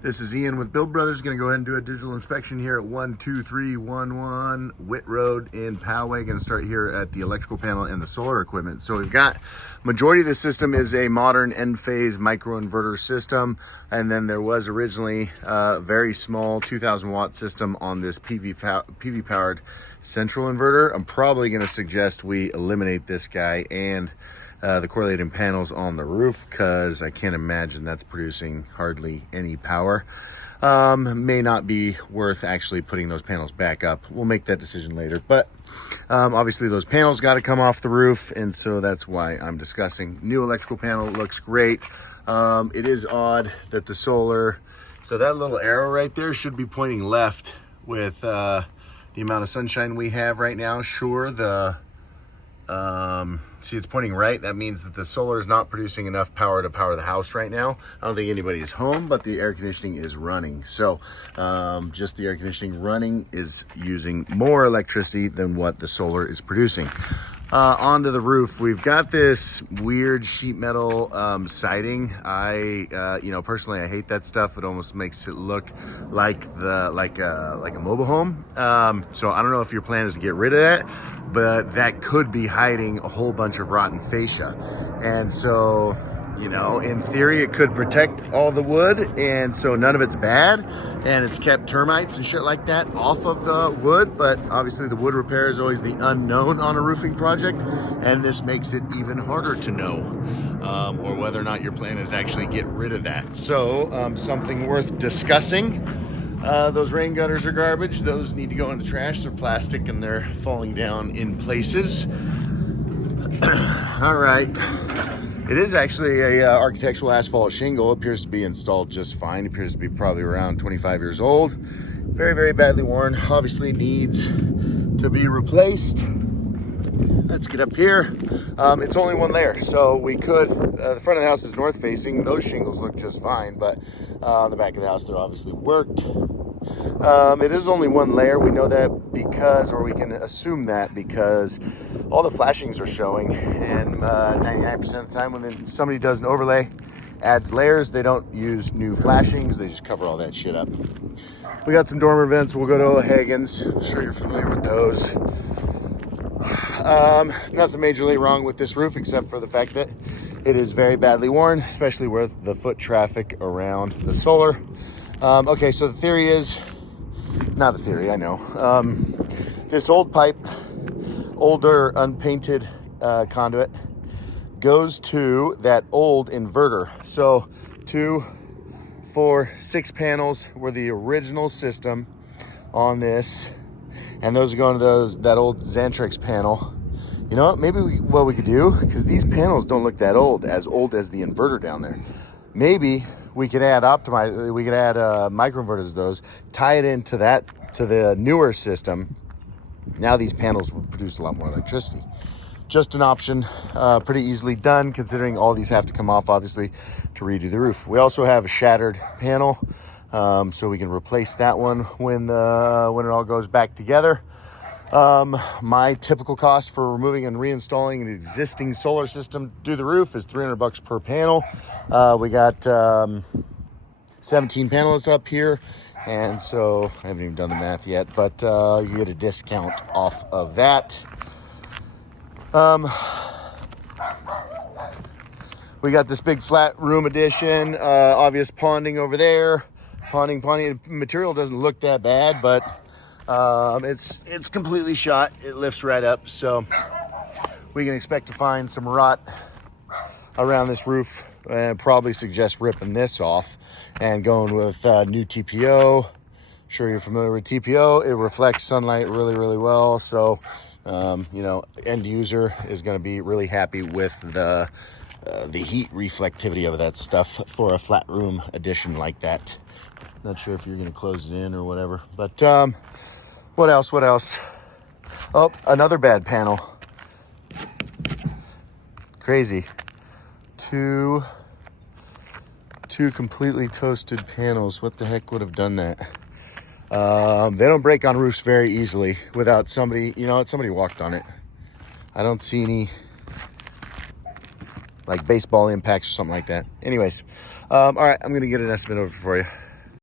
This is Ian with Build Brothers. Going to go ahead and do a digital inspection here at 12311 Witt Road in Poway. Going to start here at the electrical panel and the solar equipment. So we've got, majority of the system is a modern end-phase microinverter system. And then there was originally a very small 2000 watt system on this PV powered central inverter. I'm probably going to suggest we eliminate this guy and the correlating panels on the roof, because I can't imagine that's producing hardly any power. May not be worth actually putting those panels back up. We'll make that decision later, but obviously those panels got to come off the roof, and so that's why I'm discussing. New electrical panel looks great. It is odd that the solar, so that little arrow right there should be pointing left with the amount of sunshine we have right now. Sure, see, it's pointing right. That means that the solar is not producing enough power to power the house right now. I don't think anybody is home, but the air conditioning is running. So just the air conditioning running is using more electricity than what the solar is producing. Onto the roof, we've got this weird sheet metal siding. Personally, I hate that stuff. It almost makes it look like a mobile home. So I don't know if your plan is to get rid of that, but that could be hiding a whole bunch of rotten fascia. And so, in theory, it could protect all the wood, and so none of it's bad, and it's kept termites and shit like that off of the wood. But obviously the wood repair is always the unknown on a roofing project, and this makes it even harder to know or whether or not your plan is actually get rid of that. So something worth discussing. Those rain gutters are garbage. Those need to go in the trash. They're plastic and they're falling down in places. All right. It is actually a architectural asphalt shingle. It appears to be installed just fine. It appears to be probably around 25 years old. Very, very badly worn. Obviously needs to be replaced. Let's get up here. It's only one layer, so we could, the front of the house is north facing. Those shingles look just fine, but on the back of the house, they're obviously worked. It is only one layer. We know that because, or we can assume that because all the flashings are showing, and 99% of the time when somebody does an overlay, adds layers, they don't use new flashings. They just cover all that shit up. We got some dormer vents. We'll go to Hagen's. I'm sure you're familiar with those. Nothing majorly wrong with this roof except for the fact that it is very badly worn, especially with the foot traffic around the solar. Okay, so the theory is, not a theory, I know. This old pipe, older unpainted conduit, goes to that old inverter. So 2, 4, 6 panels were the original system on this, and those are going to that old Xantrix panel. You know what, maybe what we could do, because these panels don't look that old as the inverter down there. Maybe we could add microinverters to those, tie it into the newer system. Now these panels would produce a lot more electricity. Just an option, pretty easily done considering all these have to come off obviously to redo the roof. We also have a shattered panel, so we can replace that one when it all goes back together. My typical cost for removing and reinstalling an existing solar system to the roof is $300 per panel. We got 17 panels up here, and so I haven't even done the math yet, but you get a discount off of that. We got this big flat room addition, obvious ponding over there. Ponding material doesn't look that bad, but it's completely shot. It lifts right up, so we can expect to find some rot around this roof, and probably suggest ripping this off and going with new TPO. Sure you're familiar with TPO. It reflects sunlight really, really well, so end user is going to be really happy with the heat reflectivity of that stuff for a flat room addition like that. Not sure if you're going to close it in or whatever, but what else? Oh, another bad panel. Crazy. Two completely toasted panels. What the heck would have done that? They don't break on roofs very easily without somebody, somebody walked on it. I don't see any like baseball impacts or something like that. Anyways, all right, I'm going to get an estimate over for you.